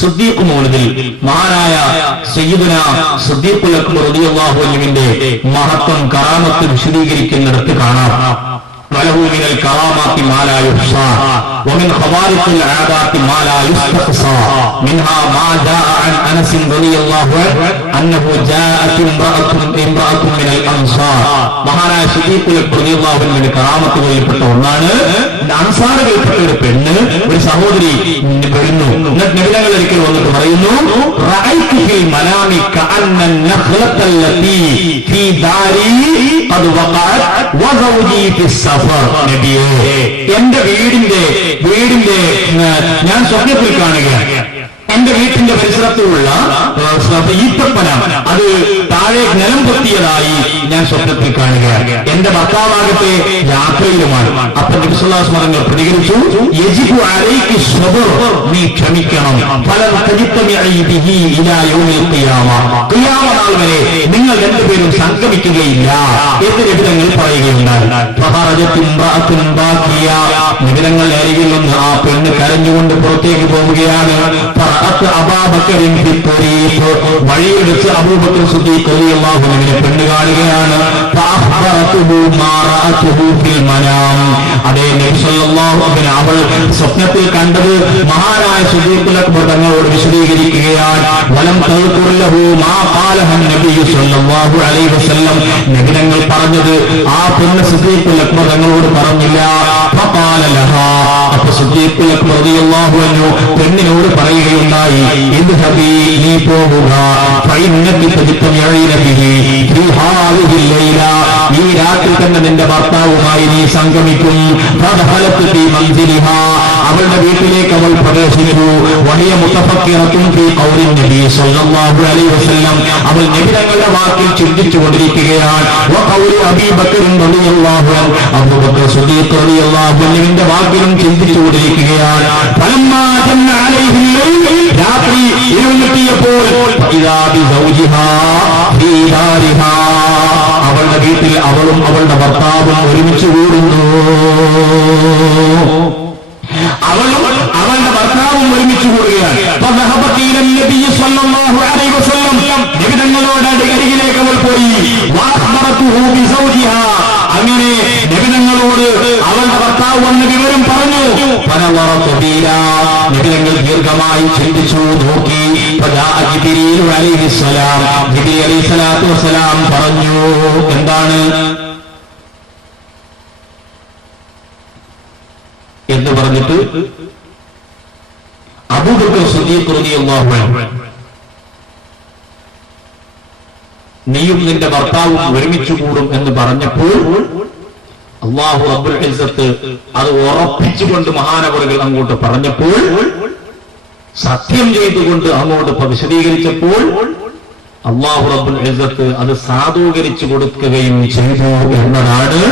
സുദ്ദീഖ് മൗലദിൽ മഹാനായ സയ്യിദുന സുദ്ദീഖുൽ അക്ബർ റളിയല്ലാഹു അൻഹുവിന്റെ മഹത്വം കറാമത്ത് വിശദീകരിക്കുന്നിടത്ത് കാണാം وله من الكرامات ما لا يحصى ومن خوارق العادات ما لا يستقصى منها ما جاء عن انس رضي الله عنه انه جاءت امراه امراه من الانصار മഹാനായ സുദീഖുൽ റളിയല്ലാഹു അൻഹുവിന്റെ കറാമത്തുകളിൽപ്പെട്ട ഒന്നാണ് അൻസാറുകൾപ്പെട്ട ഒരു പെണ്ണ് ഒരു സഹോദരി പറയുന്നു എന്നിട്ട് ഒരിക്കൽ വന്നിട്ട് പറയുന്നു മനാമി എന്റെ വീടിന്റെ വീടിന്റെ ഞാൻ സ്വപ്നത്തിൽ കാണുകയാണ്. എന്റെ വീട്ടിന്റെ പരിസരത്തുള്ള ഈത്തപ്പന അത് താഴെ നിലം പൊത്തിയതായി ഞാൻ സ്വപ്നത്തിൽ കാണുകയാണ്. എന്റെ ഭർത്താവാകട്ടെ യാത്രയിലുമാണ് അപ്പൊ നബിസുല്ലാസ്മരങ്ങൾ പ്രതികരിച്ചു യജിബു അരയ്ക്ക് സ്വബർ നീ ക്ഷമിക്കണം. നാൾ വരെ നിങ്ങൾ രണ്ടുപേരും സംഗമിക്കുകയില്ല എന്ന് നിബിധങ്ങൾ പറയുകയുണ്ടായി. ഫഹറജത്ത് ഇംറഅത്തുൻ ബാക്കിയ നിബിധങ്ങൾ അരികിൽ നിന്ന് ആ പെണ്ണ് കരഞ്ഞുകൊണ്ട് പുറത്തേക്ക് പോവുകയാണ് ഫറഅത്ത് അബാബക്കറിൻ വെച്ച് അബൂബക്കർ സിദ്ദീഖ് റളിയല്ലാഹു അൻഹുവിനെ പെണ്ണ് കാണുകയാണ് അതേ നബി സല്ലല്ലാഹു അലൈഹി അവൾ സ്വപ്നത്തിൽ കണ്ടത് മഹാനായ സുദീഖുൽ അക്ബർ തങ്ങളോട് വിശദീകരിക്കുകയാണ്. വലം തങ്ങൾ പറഞ്ഞത് ആ പെണ്ണ് സുദീഖുൽ അക്ബർ തങ്ങളോട് പറഞ്ഞില്ല. അപ്പൊ സുദീഖുൽ അക്ബർ പെണ്ണിനോട് പറയുകയുണ്ടായി ഇദ്ഹബി പോകുക. ഫഇന്നകി തജ്തമിഈന ബിഹി ഫീ ഹാദിഹി ലൈല. ഈ രാത്രി തന്നെ നിന്റെ ഭർത്താവുമായി നീ സംഗമിക്കും. ഫദഹലത്ത് ഫീ മൻസിലിഹാ അവളുടെ വീട്ടിലേക്ക് അവൾ പ്രവേശിച്ചു വലിയ മുത്തഫക്കിറത്തും ഫീ ഖൗലി നബി സല്ലല്ലാഹു അലൈഹി വസല്ലം. അവൾ നബി തങ്ങളുടെ വാക്കിൽ ചിന്തിച്ചു കൊണ്ടിരിക്കുകയാണ്. വഖൗലി അബീ ബക്കർ റളിയല്ലാഹു അൻഹു. അബൂബക്കർ റളിയല്ലാഹു അൻഹുവിന്റെ വാക്കിലും ചിന്തിച്ചു കൊണ്ടിരിക്കുകയാണ്. അവളുടെ വീട്ടിൽ അവളും അവളുടെ ഭർത്താവും ഒരുമിച്ച് കൂടുന്നു. അവളും അവളുടെ ഭർത്താവും ഒരുമിച്ച് കൂടുകയാണ്. അവൾ പോയി. അങ്ങനെ ഭർത്താവ് വന്ന് വിവരം പറഞ്ഞു. നിബിലങ്ങൾ ദീർഘമായി ചിന്തിച്ചു നോക്കി. പറഞ്ഞു. എന്താണ്? എന്ന് പറഞ്ഞിട്ട് അബൂബക്കർ സുദീഖ് നീയും നിന്റെ ഭർത്താവും ഒരുമിച്ച് കൂടും എന്ന് പറഞ്ഞപ്പോൾ അള്ളാഹു അബ്ദുൽ ഇസത്ത് അത് ഉറപ്പിച്ചുകൊണ്ട് മഹാനവറുകൾ അങ്ങോട്ട് പറഞ്ഞപ്പോൾ സത്യം ചെയ്തുകൊണ്ട് അങ്ങോട്ട് വിശദീകരിച്ചപ്പോൾ അള്ളാഹു റബ്ബുൽ ഇസത്ത് അത് സാധൂകരിച്ചു കൊടുക്കുകയും ചെയ്തു എന്നതാണ്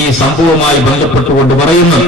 ഈ സംഭവവുമായി ബന്ധപ്പെട്ടുകൊണ്ട് പറയുന്നത്.